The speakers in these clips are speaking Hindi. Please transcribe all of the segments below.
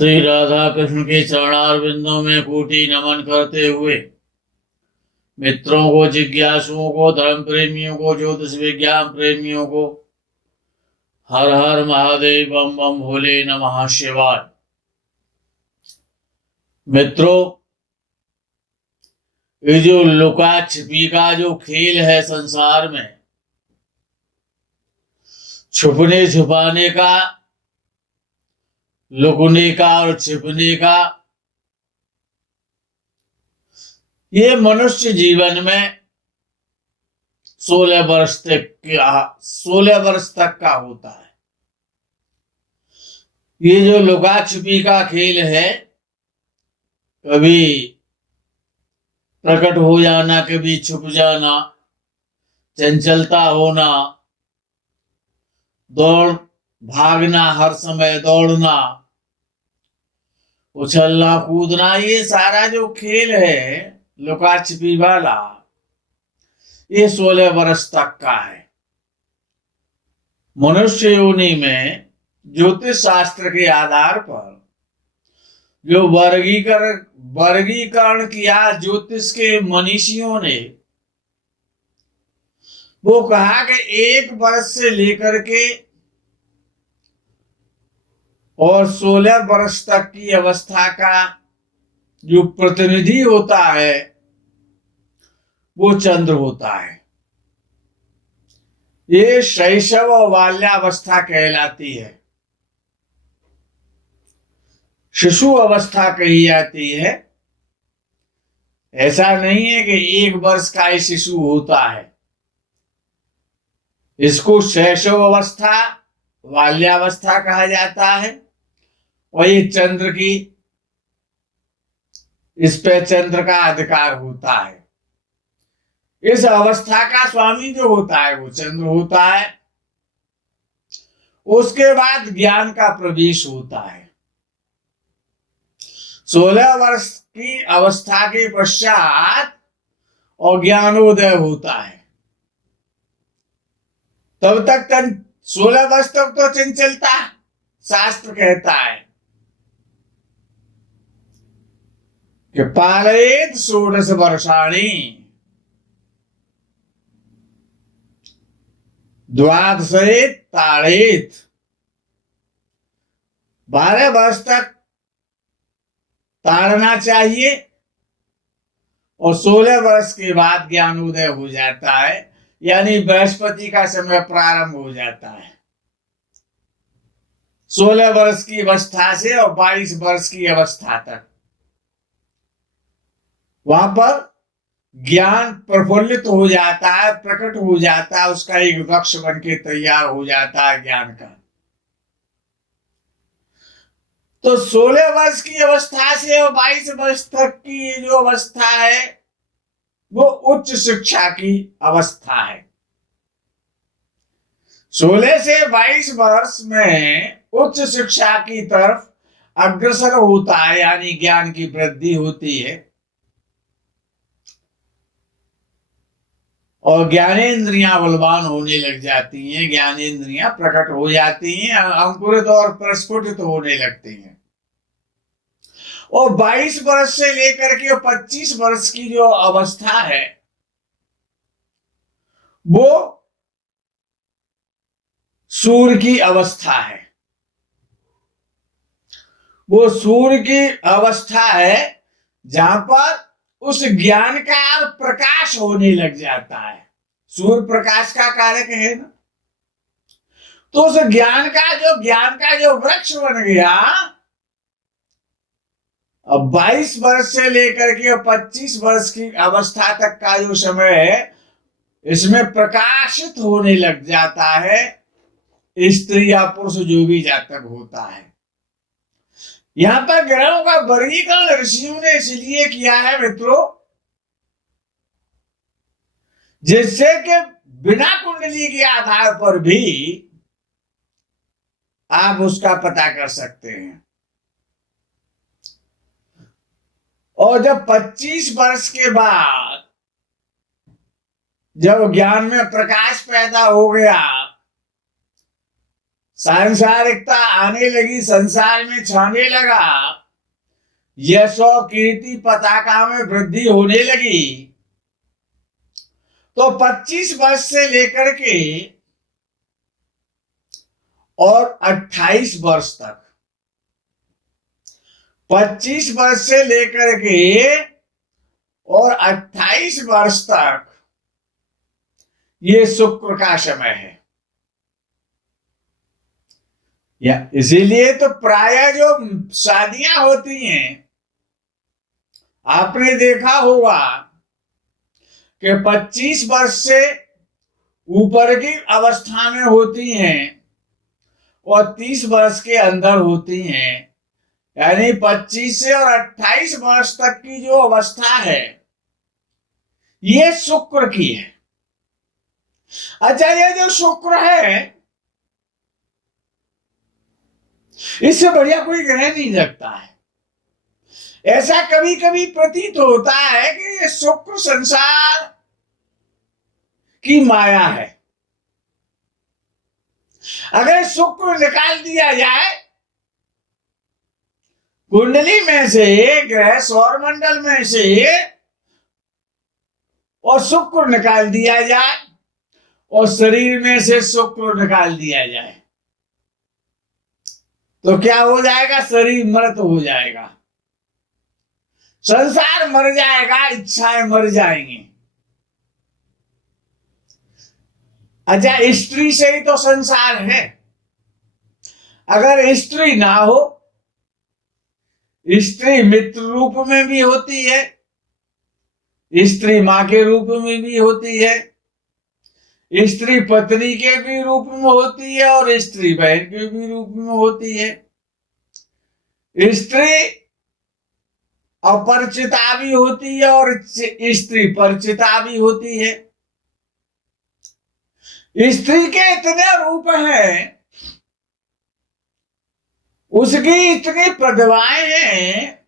श्री राधा कृष्ण के चरणारविंदों में कोटि नमन करते हुए मित्रों को, जिज्ञासुओं को, धर्म प्रेमियों को, ज्योतिष विज्ञान प्रेमियों को हर हर महादेव, बम बम भोले नमः शिवाय। मित्रों, ये जो लुका छिपी का जो खेल है संसार में, छुपने छुपाने का, लुकने का और छिपने का, ये मनुष्य जीवन में 16 वर्ष तक का होता है। ये जो लुका छिपी का खेल है, कभी प्रकट हो जाना, कभी छुप जाना, चंचलता होना, दौड़ भागना, हर समय दौड़ना, उछलना कूदना, ये सारा जो खेल है लुका छिपी वाला, ये 16 वर्ष तक का है। मनुष्य योनि में ज्योतिष शास्त्र के आधार पर जो वर्गीकरण किया ज्योतिष के मनीषियों ने, वो कहा कि 1 वर्ष से लेकर के और 16 वर्ष तक की अवस्था का जो प्रतिनिधि होता है वो चंद्र होता है। ये शैशव और बाल्यावस्था कहलाती है, शिशु अवस्था कही जाती है। ऐसा नहीं है कि 1 वर्ष का ही शिशु होता है। इसको शैशव अवस्था, बाल्यावस्था कहा जाता है। और ये चंद्र की, इस पे चंद्र का अधिकार होता है। इस अवस्था का स्वामी जो होता है वो चंद्र होता है। उसके बाद ज्ञान का प्रवेश होता है। 16 वर्ष की अवस्था के पश्चात और ज्ञानोदय होता है। तब तक 16 वर्ष तक तो चंचलता, शास्त्र कहता है कि पालयेत 16 वर्षाणि द्वादशेत ताड़ेत। 12 वर्ष तक ताड़ना चाहिए और 16 वर्ष के बाद ज्ञानोदय हो जाता है, यानी बृहस्पति का समय प्रारंभ हो जाता है। 16 वर्ष की अवस्था से और 22 वर्ष की अवस्था तक वहां पर ज्ञान प्रफुल्लित हो जाता है, प्रकट हो जाता है, उसका एक वृक्ष बन के तैयार हो जाता है ज्ञान का। तो 16 वर्ष की अवस्था से और 22 वर्ष तक की जो अवस्था है वो उच्च शिक्षा की अवस्था है। 16 से 22 वर्ष में उच्च शिक्षा की तरफ अग्रसर होता है, यानी ज्ञान की वृद्धि होती है और ज्ञानेंद्रियां बलवान होने लग जाती हैं, ज्ञानेंद्रियां प्रकट हो जाती हैं, अंकुरित और प्रस्फुटित होने लगती हैं। और 22 वर्ष से लेकर के 25 वर्ष की जो अवस्था है वो सूर्य की अवस्था है। वो सूर्य की अवस्था है जहां पर उस ज्ञान का प्रकाश होने लग जाता है। सूर्य प्रकाश का कारक है ना, तो उस ज्ञान का जो वृक्ष बन गया, अब 22 वर्ष से लेकर के 25 वर्ष की अवस्था तक का जो समय है, इसमें प्रकाशित होने लग जाता है स्त्री या पुरुष जो भी जातक होता है। यहां पर ग्रहों का वर्गीकरण ऋषियों ने इसलिए किया है मित्रों, जिससे कि बिना कुंडली के आधार पर भी आप उसका पता कर सकते हैं। और जब 25 वर्ष के बाद जब ज्ञान में प्रकाश पैदा हो गया, सांसारिकता आने लगी, संसार में छाने लगा, यश और कीर्ति पताका में वृद्धि होने लगी। तो 25 वर्ष से लेकर के और 28 वर्ष तक, 25 वर्ष से लेकर के और 28 वर्ष तक ये शुक्र का समय है। या इसीलिए तो प्रायः जो शादियां होती हैं, आपने देखा होगा कि 25 वर्ष से ऊपर की अवस्था में होती हैं और 30 वर्ष के अंदर होती हैं। यानी 25 से और 28 वर्ष तक की जो अवस्था है ये शुक्र की है। अच्छा, ये जो शुक्र है इससे बढ़िया कोई ग्रह नहीं लगता है। ऐसा कभी कभी प्रतीत होता है कि ये शुक्र संसार की माया है। अगर शुक्र निकाल दिया जाए कुंडली में से, ग्रह सौरमंडल में से, और शुक्र निकाल दिया जाए और शरीर में से शुक्र निकाल दिया जाए, तो क्या हो जाएगा? शरीर मृत हो जाएगा, संसार मर जाएगा, इच्छाएं मर जाएंगी। अच्छा, स्त्री से ही तो संसार है। अगर स्त्री ना हो, स्त्री मित्र रूप में भी होती है, स्त्री मां के रूप में भी होती है, स्त्री पत्नी के भी रूप में होती है और स्त्री बहन के भी रूप में होती है। स्त्री अपरिचिता भी होती है और स्त्री परिचिता भी होती है। स्त्री के इतने रूप हैं, उसकी इतनी प्रतिभाएं हैं,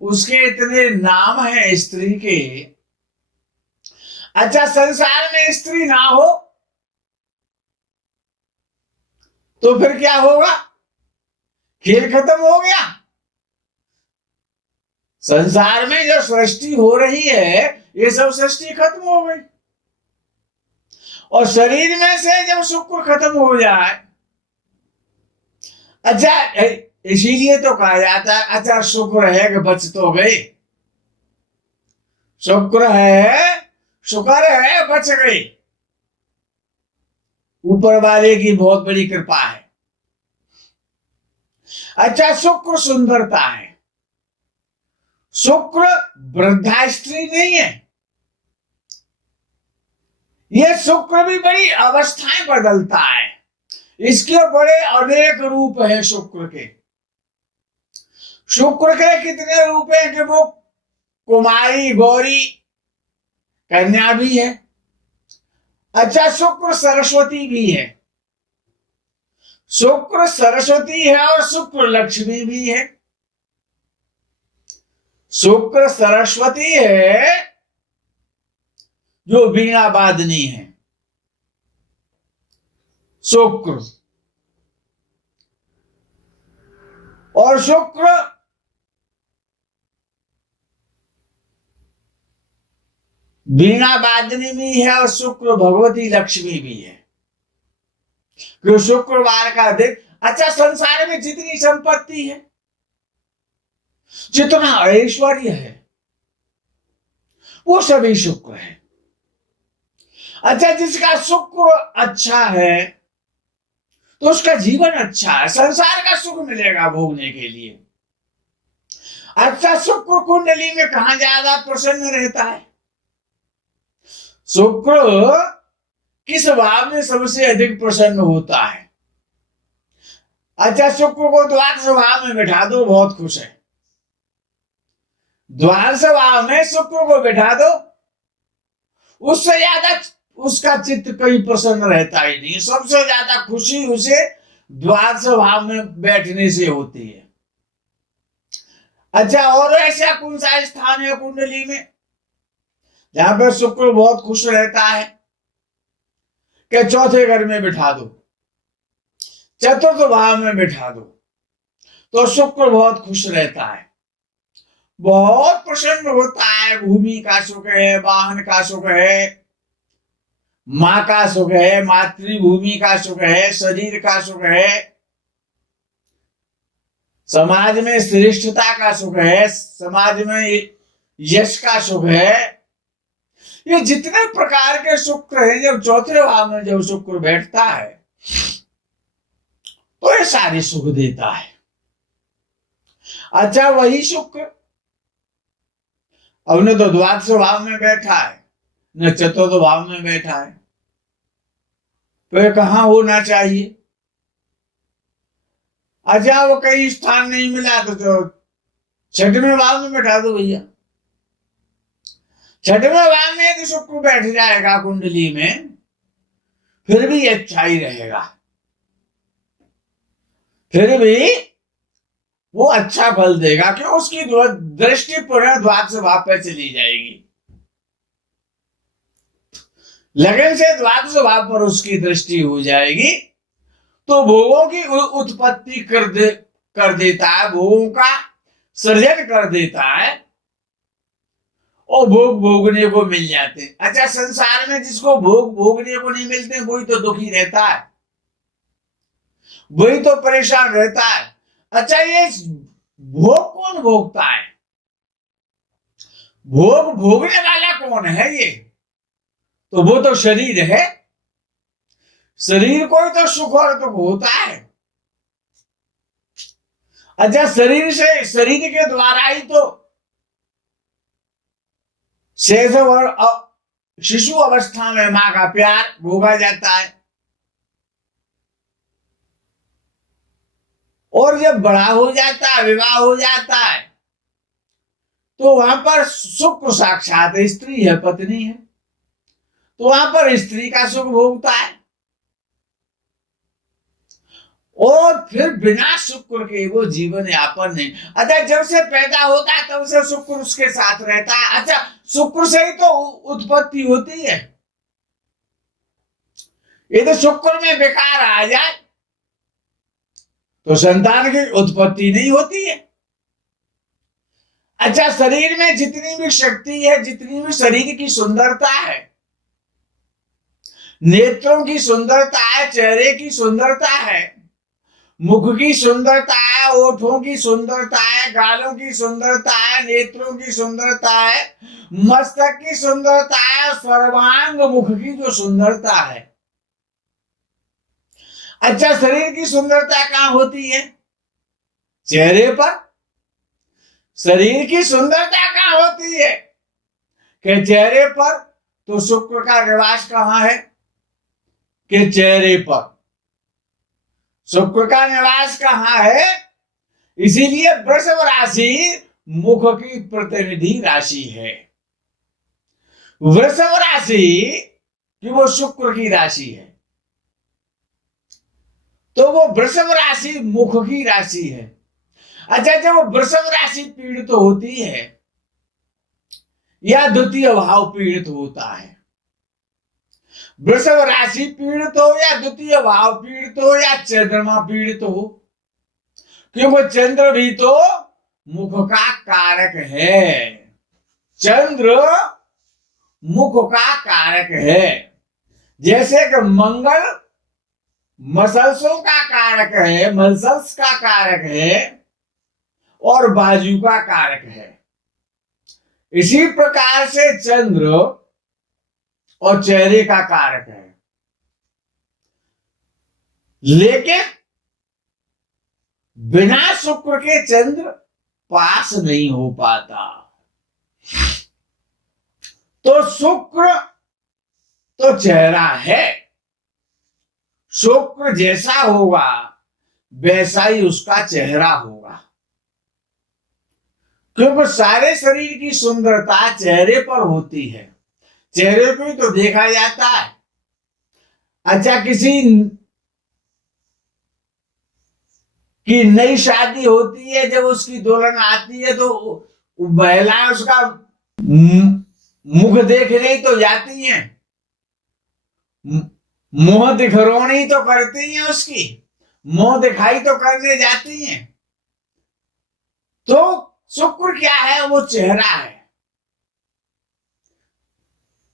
उसके इतने नाम हैं स्त्री के। अच्छा, संसार में स्त्री ना हो तो फिर क्या होगा? खेल खत्म हो गया। संसार में जो सृष्टि हो रही है ये सब सृष्टि खत्म हो गई। और शरीर में से जब शुक्र खत्म हो जाए, अच्छा इसीलिए तो कहा जाता है, अच्छा शुक्र है कि बच तो गई, शुक्र है बच गई। ऊपर वाले की बहुत बड़ी कृपा है। अच्छा, शुक्र सुंदरता है। शुक्र वृद्धा स्त्री नहीं है। यह शुक्र भी बड़ी अवस्थाएं बदलता है। इसके बड़े अनेक रूप हैं शुक्र के। शुक्र के कितने रूप हैं कि वो कुमारी, गौरी, कन्या भी है। अच्छा, शुक्र सरस्वती भी है। शुक्र सरस्वती है और शुक्र लक्ष्मी भी है। शुक्र सरस्वती है जो वीणा वादनी है, शुक्र। और शुक्र वीणा वादनी भी है और शुक्र भगवती लक्ष्मी भी है। क्यों? शुक्रवार का दिन। अच्छा, संसार में जितनी संपत्ति है, जितना ऐश्वर्य है, वो सभी शुक्र है। अच्छा, जिसका शुक्र अच्छा है तो उसका जीवन अच्छा है, संसार का सुख मिलेगा भोगने के लिए। अच्छा, शुक्र कुंडली में कहां ज्यादा प्रसन्न रहता है? शुक्र किस भाव में सबसे अधिक प्रसन्न होता है? अच्छा, शुक्र को द्वादश भाव में बैठा दो, बहुत खुश है। द्वादश भाव में शुक्र को बैठा दो, उससे ज्यादा उसका चित्त कहीं प्रसन्न रहता ही नहीं। सबसे ज्यादा खुशी उसे द्वादश भाव में बैठने से होती है। अच्छा, और ऐसा कौन सा स्थान है कुंडली में जहां पर शुक्र बहुत खुश रहता है? कि चौथे घर में बिठा दो। चतुर्थ भाव में बिठा दो तो शुक्र बहुत खुश रहता है, बहुत प्रसन्न होता है। भूमि का सुख है, वाहन का सुख है, माँ का सुख है, मातृभूमि का सुख है, शरीर का सुख है, समाज में श्रेष्ठता का सुख है, समाज में यश का सुख है। ये जितने प्रकार के सुख हैं, जब चौथे भाव में जब शुक्र बैठता है तो ये सारे सुख देता है। अच्छा, वही शुक्र अब न तो द्वादश भाव में बैठा है न चतुर्थ भाव में बैठा है, तो ये कहां होना चाहिए? अच्छा, वो कहीं स्थान नहीं मिला तो छठवें भाव में बैठा दो भैया। छठवें भाव में यदि शुक्र बैठ जाएगा कुंडली में, फिर भी अच्छा ही रहेगा, फिर भी वो अच्छा फल देगा, क्यों? उसकी दृष्टि पुनः द्वादश भाव पे चली जाएगी। लगन से द्वादश भाव पर उसकी दृष्टि हो जाएगी तो भोगों की उत्पत्ति कर देता है, भोगों का सृजन कर देता है और भोग भोगने को मिल जाते हैं। अच्छा, संसार में जिसको भोग भोगने को नहीं मिलते वही तो दुखी रहता है, वही तो परेशान रहता है। अच्छा, ये भोग कौन भोगता है? भोग भोगने वाला कौन है? ये तो वो तो शरीर है, शरीर को ही तो सुख और दुख होता है। अच्छा, शरीर के द्वारा ही तो शैशव और शिशु अवस्था में मां का प्यार भोगा जाता है, और जब बड़ा हो जाता है, विवाह हो जाता है, तो वहां पर शुक्र साक्षात स्त्री है, पत्नी है, तो वहां पर स्त्री का सुख भोगता है। और फिर बिना शुक्र के वो जीवन यापन नहीं। अच्छा, जब से पैदा होता है तब से शुक्र उसके साथ रहता है। अच्छा, शुक्र से ही तो उत्पत्ति होती है। यदि शुक्र में विकार आ जाए तो संतान की उत्पत्ति नहीं होती है। अच्छा, शरीर में जितनी भी शक्ति है, जितनी भी शरीर की सुंदरता है, नेत्रों की सुंदरता है, चेहरे की सुंदरता है, मुख की सुंदरता है, ओठों की सुंदरता है, गालों की सुंदरता है, नेत्रों की सुंदरता है, मस्तक की सुंदरता है, सर्वांग मुख की जो सुंदरता है। अच्छा, शरीर की सुंदरता कहां होती है? चेहरे पर। शरीर की सुंदरता कहां होती है? कि चेहरे पर। तो शुक्र का निवास कहां है? कि चेहरे पर। शुक्र का निवास कहां है? इसीलिए वृषभ राशि मुख की प्रतिनिधि राशि है। वृषभ राशि कि वो शुक्र की राशि है, तो वो वृषभ राशि मुख की राशि है। अच्छा, जब वृषभ राशि पीड़ित होती है या द्वितीय भाव पीड़ित होता है, वृषभ राशि पीड़ित हो या द्वितीय भाव पीड़ित हो या चंद्रमा पीड़ित हो, क्योंकि चंद्र भी तो मुख का कारक है। चंद्र मुख का कारक है। जैसे कि मंगल मसल्सों का कारक है, मसल्स का कारक है और बाजू का कारक है, इसी प्रकार से चंद्र और चेहरे का कारक है। लेकिन बिना शुक्र के चंद्र पास नहीं हो पाता। तो शुक्र तो चेहरा है, शुक्र जैसा होगा वैसा ही उसका चेहरा होगा, क्योंकि सारे शरीर की सुंदरता चेहरे पर होती है। चेहरे को ही तो देखा जाता है। अच्छा, किसी की नई शादी होती है, जब उसकी दुल्हन आती है तो महिलाएं उसका मुख देखने तो जाती हैं, मुंह दिखरौनी तो करती हैं उसकी, मुंह दिखाई तो करने जाती हैं। तो शुक्र क्या है? वो चेहरा है।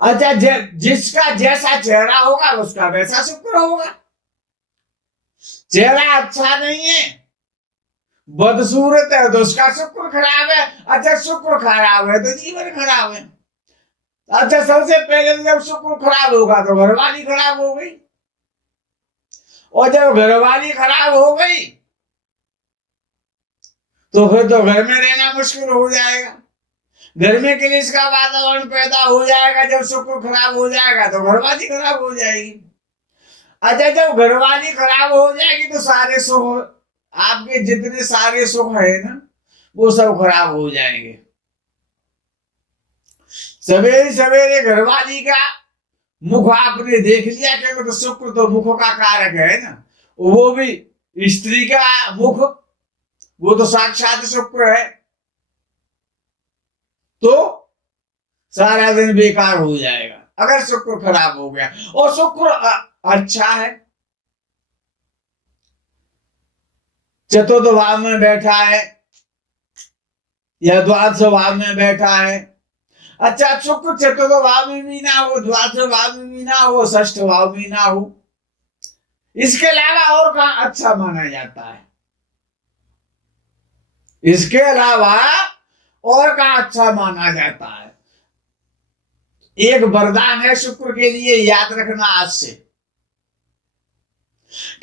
अच्छा, जिसका जैसा चेहरा होगा उसका वैसा शुक्र होगा। चेहरा अच्छा नहीं है, बदसूरत है, तो उसका शुक्र खराब है। अच्छा, शुक्र खराब है तो जीवन खराब है। अच्छा, सबसे पहले जब शुक्र खराब होगा तो घरवाली खराब हो गई, और जब घरवाली खराब हो गई तो फिर तो घर में रहना मुश्किल हो जाएगा। घर में क्लेश का वातावरण पैदा हो जाएगा। जब शुक्र खराब हो जाएगा तो घरवाली खराब हो जाएगी। अच्छा, जब घरवाली खराब हो जाएगी तो सारे सुख, आपके जितने सारे सुख है ना, वो सब खराब हो जाएंगे। सवेरे सवेरे घरवाली का मुख आपने देख लिया, क्योंकि तो शुक्र तो मुख का कारक है ना, वो भी स्त्री का मुख, वो तो साक्षात शुक्र है। तो सारा दिन बेकार हो जाएगा अगर शुक्र खराब हो गया। और शुक्र अच्छा है, चतुर्थ भाव में बैठा है या द्वादश भाव में बैठा है। अच्छा, शुक्र चतुर्थ भाव में भी ना हो, द्वादश भाव में भी ना हो, षष्ठ भाव में ना हो, इसके अलावा और कहां अच्छा माना जाता है? इसके अलावा और कहां अच्छा माना जाता है? एक वरदान है शुक्र के लिए, याद रखना आज से,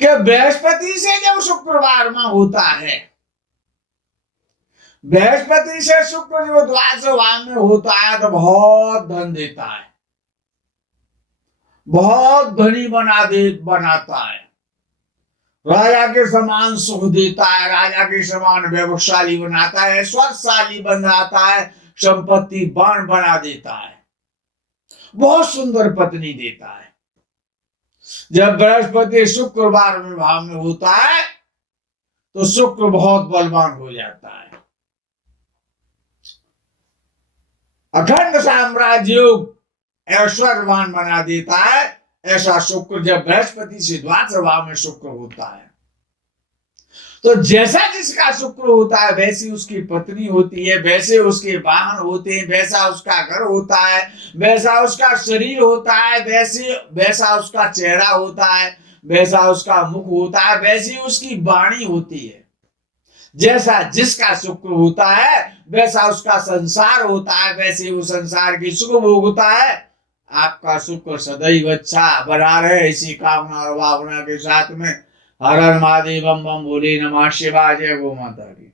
कि बृहस्पति से जब शुक्रवार में होता है, बृहस्पति से शुक्र जो द्वादश भाव में होता है तो बहुत धन देता है, बहुत धनी बनाता है, राजा के समान सुख देता है, राजा के समान वैभवशाली बनाता है, ऐश्वर्यशाली बनाता है, संपत्ति बाण बना देता है, बहुत सुंदर पत्नी देता है। जब बृहस्पति शुक्रवार में भाव में होता है तो शुक्र बहुत बलवान हो जाता है, अखंड साम्राज्य ऐश्वर्यवान बना देता है। ऐसा शुक्र जब बृहस्पति से द्वादश भाव में शुक्र होता है, तो जैसा जिसका शुक्र होता है वैसी उसकी पत्नी होती है, वैसे उसके वाहन होते हैं, वैसा उसका घर होता है, वैसा उसका शरीर होता है, वैसा उसका चेहरा होता है, वैसा उसका मुख होता है, वैसी उसकी वाणी होती है। जैसा जिसका शुक्र होता है वैसा उसका संसार होता है, वैसे वो संसार की सुख भोगता है। आपका शुक्र सदैव अच्छा बना रहे, इसी कामना और भावना के साथ में हर हर महादेव बम बम भोले नमः शिवाय। जय गो माता की।